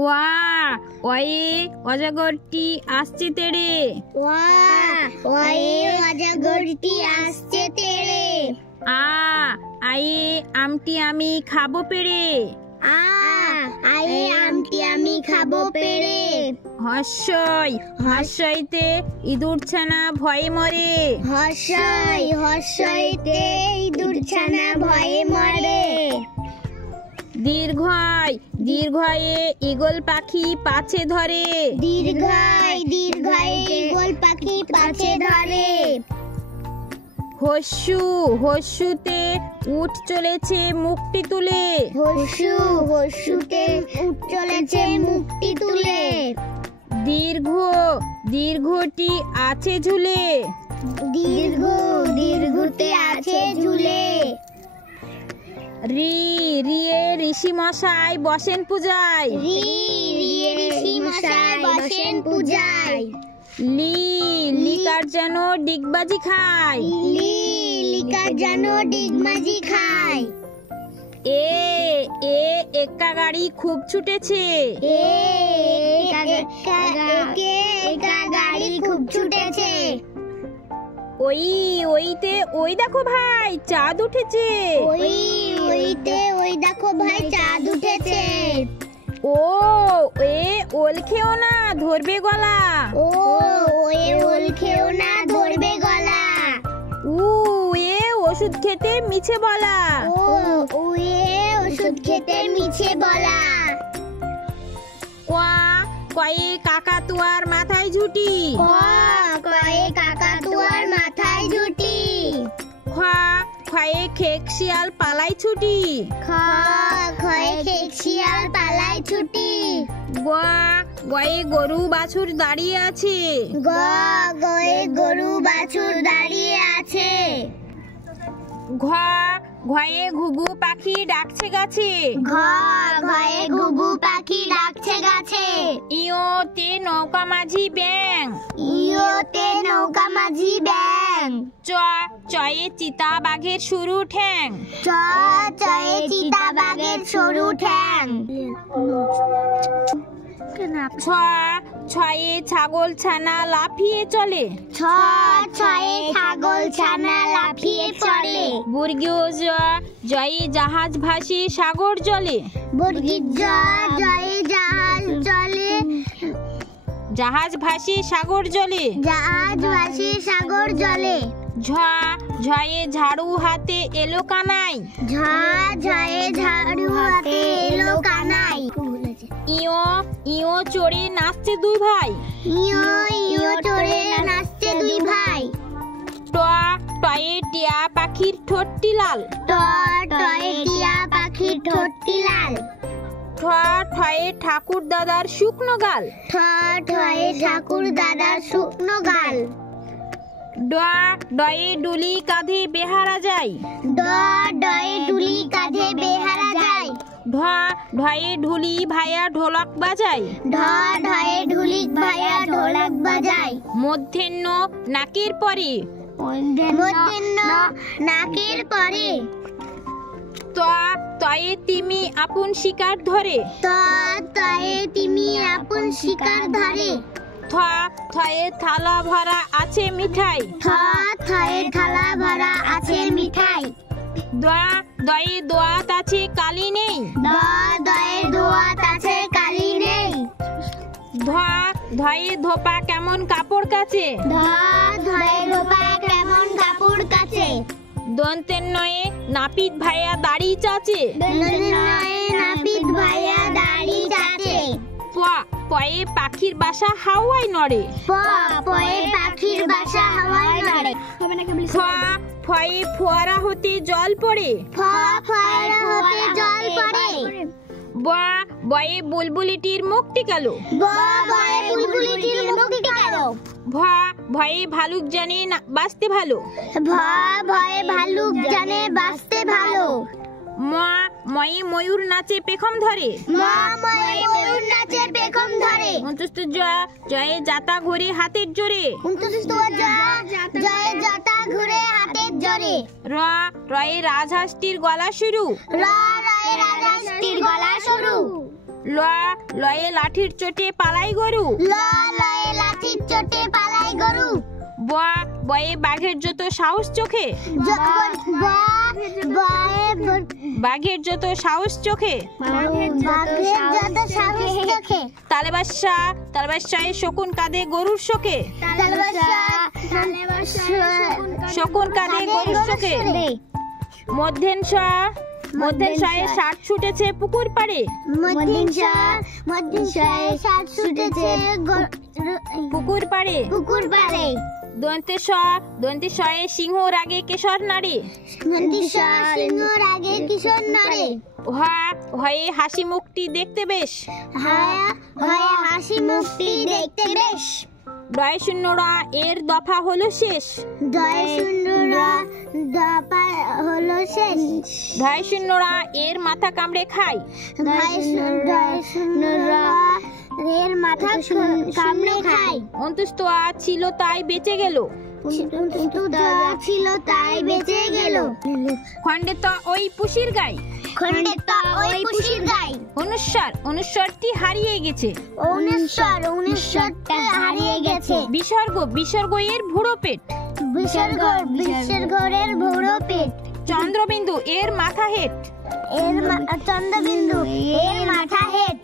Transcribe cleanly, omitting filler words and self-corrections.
ওয়া ওয়ে অজগরটি আসছে তেড়ে। ওয়া ওয়ে অজগরটি আসছে তেড়ে। আয়ে আমটি আমি খাবো পেড়ে। আয়ে আমটি আমি খাবো পেড়ে। হর্ষইতে ইঁদুর ছানা ভয়ে মরে। হর্ষইতে ইঁদুর ছানা ভয়ে মরে। দীর্ঘয়ে ঈগল পাখি পাছে ধরে। দীর্ঘয়ে ঈগল পাখি পাছে ধরে। হস্যুতে উঠ চলেছে মুখটি তুলে। হস্যুতে উঠ চলেছে মুখটি তুলে। দীর্ঘটি আছে ঝুলে। দীর্ঘতে আছে ঝুলে। রিয়ে ঋষি মশাই বসেন পূজায়। ঋষি মশাই বসেন পূজায়। লিকার যেন ডিগবাজি খায়। লিকার যেন ডিগবাজি খায়। একা গাড়ি খুব ছুটেছে। একা গাড়ি খুব ছুটেছে। ওই দেখো ভাই চাঁদ উঠেছে। ওই দেখো ভাই চাঁদ উঠেছে। ওল খেও না ধরবে গলা। ওল খেও না ধরবে গলা। ওষুধ খেতে মিছে বলা। ওষুধ খেতে মিছে বলা। কয়ে কাকাতুয়ার মাথায় ঝুটি। কয়ে কাকাতুয়ার মাথায় ঝুটি। খয়ে খেক শিয়াল পালাই ছুটি। খয়ে খেক শিয়াল পালাই ছুটি। গয়ে গরু বাছুর দাঁড়িয়ে আছে। গয়ে গরু বাছুর দাঁড়িয়ে আছে। ঘয়ে ঘুঘু পাখি ডাকছে গাছে। ঘয়ে ঘুঘু পাখি ডাকছে গাছে। ইয়োতে নৌকা মাঝি ব্যাং। চয়ে চিতা বাঘের সরু ঠ্যাং। চয়ে চিতা বাঘের সরু ঠ্যাং। ছয়ে ছাগল ছানা লাফিয়ে চলে। ছয়ে ছাগল ছানা লাফিয়ে চলে। জয়ে জাহাজ ভাসে সাগর জলে। জয়ে জাহাজ চলে। জাহাজ ভাসে সাগর জলে। জাহাজ ভাসে সাগর জলে। ঝয়ে ঝাড়ু হাতে এলো কানাই। ঝয়ে ঝাড়ু হাতে এলো কানাই। ইয়ো চড়ে নাচছে দুই ভাই। ইয়ো চড়ে নাচছে দুই ভাই। টয়ে টিয়া পাখির ঠোঁটটি লাল। টয়ে টিয়া পাখির ঠোঁটটি লাল। ঠয়ে ঠাকুর দাদার শুকনো গাল। ঠয়ে ঠাকুর দাদার শুকনো গাল। ডয়ে ডুলি কাঁধে বেহারা যায়। ডয়ে ডুলি কাঁধে বেহারা যায়। ঢয়ে ঢুলি ভাইয়া ঢোলক বাজায়। ঢয়ে ঢুলি ভাইয়া ঢোলক বাজায়। মধ্যাহ্ন নাকের পরে। নাকের পরে। তয়ে তিমি আপন শিকার ধরে। তয়ে তিমি আপন শিকার ধরে। থয়ে থালা ভরা আছে মিঠাই। থয়ে থালা ভরা আছে মিঠাই। দয়ে দোয়াত আছে কালি নেই। দয়ে দোয়াত আছে কালি নেই। ধয়ে ধোপা কেমন কাপড় কাচে। ধয়ে ধোপা কেমন কাপড় কাচে। দন্তের নয়ে নাপিত ভাইয়া দাড়ি চাচে। নাপিত ভাইয়া দাড়ি চাচে। পয়ে পাখির বাসা হাওয়ায় নড়ে। পয়ে পাখির বাসা হাওয়ায় নড়ে। ফয়ে ফোয়ারা হতে জল পড়ে। ফোয়ারা হতে জল পড়ে। বয়ে বুলবুলিটির মুখটি কালো। বয়ে বুলবুলিটির মুখটি কালো। ভয়ে ভালুক জানে বাঁচতে ভালো। ভয়ে ভালুক জানে বাঁচতে ভালো। ময়ে ময়ূর নাচে পেখম ধরে। ময়ূর নাচে পেখম ধরে। জয়ে জাতা ঘুরে হাতের জোরে। জয়ে জাতা ঘুরে হাতের জোরে। রয়ে রাজহাঁসটির গলা শুরু। রয়ে রাজহাঁসটির গলা শুরু। ল লয়ে লাঠির চোটে পালাই গরু। লয়ে লাঠির চোটে পালাই গরু। বয়ে বাঘের যত সাহস চোখে। বাঘের যত সাহস চোখে। তালে বাদশাহে শকুন কাঁদে গরুর শোকে। শকুন কাঁদে গরুর শোকে। মধ্যেন শাহে ষাট ছুটেছে পুকুর পাড়ে। পুকুর পাড়ে। দন্তেশ্বরে সিংহ রাগে কেশর নাড়ে। হয়ে হাসি মুখটি দেখতে বেশ। ডয় শূন্যরা এর দফা হলো শেষ। ধয় শূন্যরা এর মাথা কামড়ে খায়। অন্তুষ্ট ছিল তাই বেঁচে গেল। খণ্ডেত ওই পুষির গাই। অনুস্বরটি হারিয়ে গেছে। বিসর্গ এর ভুড়ো পেট। চন্দ্রবিন্দু এর মাথা হেট।